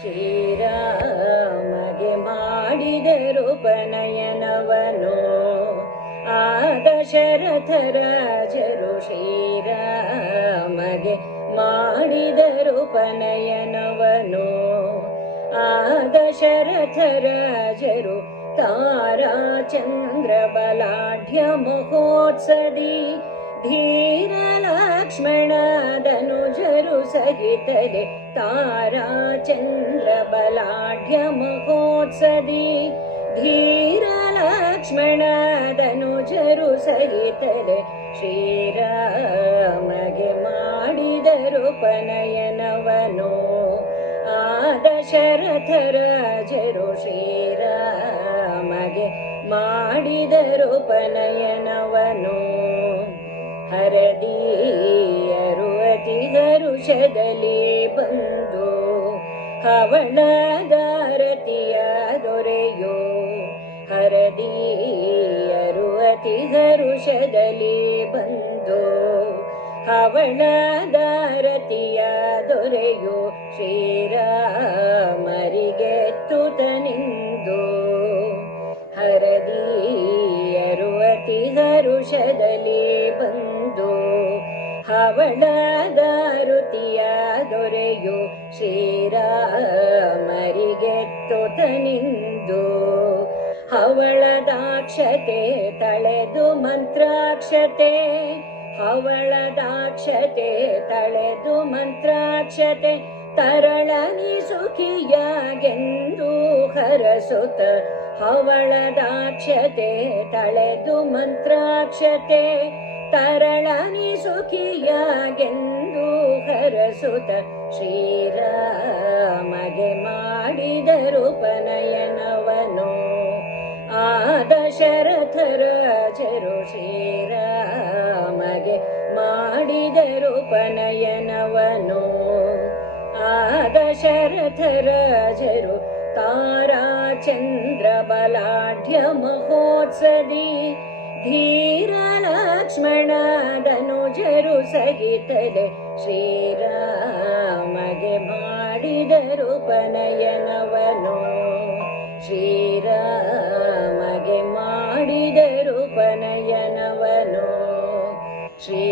ಶ್ರೀರಾಮಗೆ ಮಾಡಿದರು ಉಪನಯನವನು ಆ ದಶರಥ ರಾಜರು. ಶ್ರೀರಾಮಗೆ ಮಾಡಿದರು ಉಪನಯನವನು ಆ ದಶರಥ ರಾಜರು. ತಾರಾ ಚಂದ್ರ ಬಲಾಢ್ಯ ಮಹೋತ್ಸದಿ ಧೀರ ಲಕ್ಷ್ಮಣ ಧನುಜರು ಸಹಿತಲೆ. ತಾರಾ ಚಂದ್ರ ಬಲಾಢ್ಯ ಮಹೋತ್ಸದಿ ಧೀರ ಲಕ್ಷ್ಮಣ ಧನುಜರು ಸಹಿತಲೆ. ಶ್ರೀರಾಮಗೆ ಮಾಡಿದರು ಉಪನಯನವನು ಆ ದಶರಥ ರಾಜರು. ಶ್ರೀರಾಮಗೆ ಮಾಡಿದರು ಉಪನಯನವನು. ಹರದೀಯರು ಅತಿ ಹರುಷದಲ್ಲಿ ಬಂದು ಹವಳದಾರತಿಯ ದೊರೆಯೋ. ಹರದೀಯರು ಅತಿ ಹರುಷದಲ್ಲಿ ಬಂದು ಹವಳದಾರತಿಯ ದೊರೆಯೋ. ಶ್ರೀರಾಮರಿಗೆತ್ತುತ ನಿಂದು ಹರದೀಯರು ಅತಿ ಹರುಷದಲ್ಲಿ ಬಂದು ಹವಳದಾರುತಿಯ ದೊರೆಯೋ. ಶ್ರೀರಾಮರಿಗೆತ್ತುತ ನಿಂದು ಹವಳದಾಕ್ಷತೆ ತಳೆದು ಮಂತ್ರಾಕ್ಷತೆ. ಹವಳದಾಕ್ಷತೆ ತಳೆದು ಮಂತ್ರಾಕ್ಷತೆ ತರಳನಿ ಸುಖಿಯಾಗೆಂದು ಹರಸುತ್ತ. ಹವಳದಾಕ್ಷತೆ ತಳೆದು ಮಂತ್ರಾಕ್ಷತೆ ತರಳನಿ ಸುಖಿಯಾಗೆಂದು ಹರಸುತ್ತ. ಶ್ರೀರಾಮಗೆ ಮಾಡಿದರು ಉಪನಯನವನು ಆ ದಶರಥ ರಾಜರು. ಶ್ರೀರಾಮಗೆ ಮಾಡಿದರು ಉಪನಯನವನು ಆ ದಶರಥ ರಾಜರು. ತಾರಾ ಚಂದ್ರ ಬಲಾಢ್ಯ ಮಹೋತ್ಸದಿ ಧೀರ ಲಕ್ಷ್ಮಣ ಧನುಜರು ಸಹಿತಲೆ. ಶ್ರೀರಾಮಗೆ ಮಾಡಿದರು ಉಪನಯನವನು ಶ್ರೀರಾಮಗೆ ಮಾಡಿದರು ಉಪನಯನವನು. ಶ್ರೀ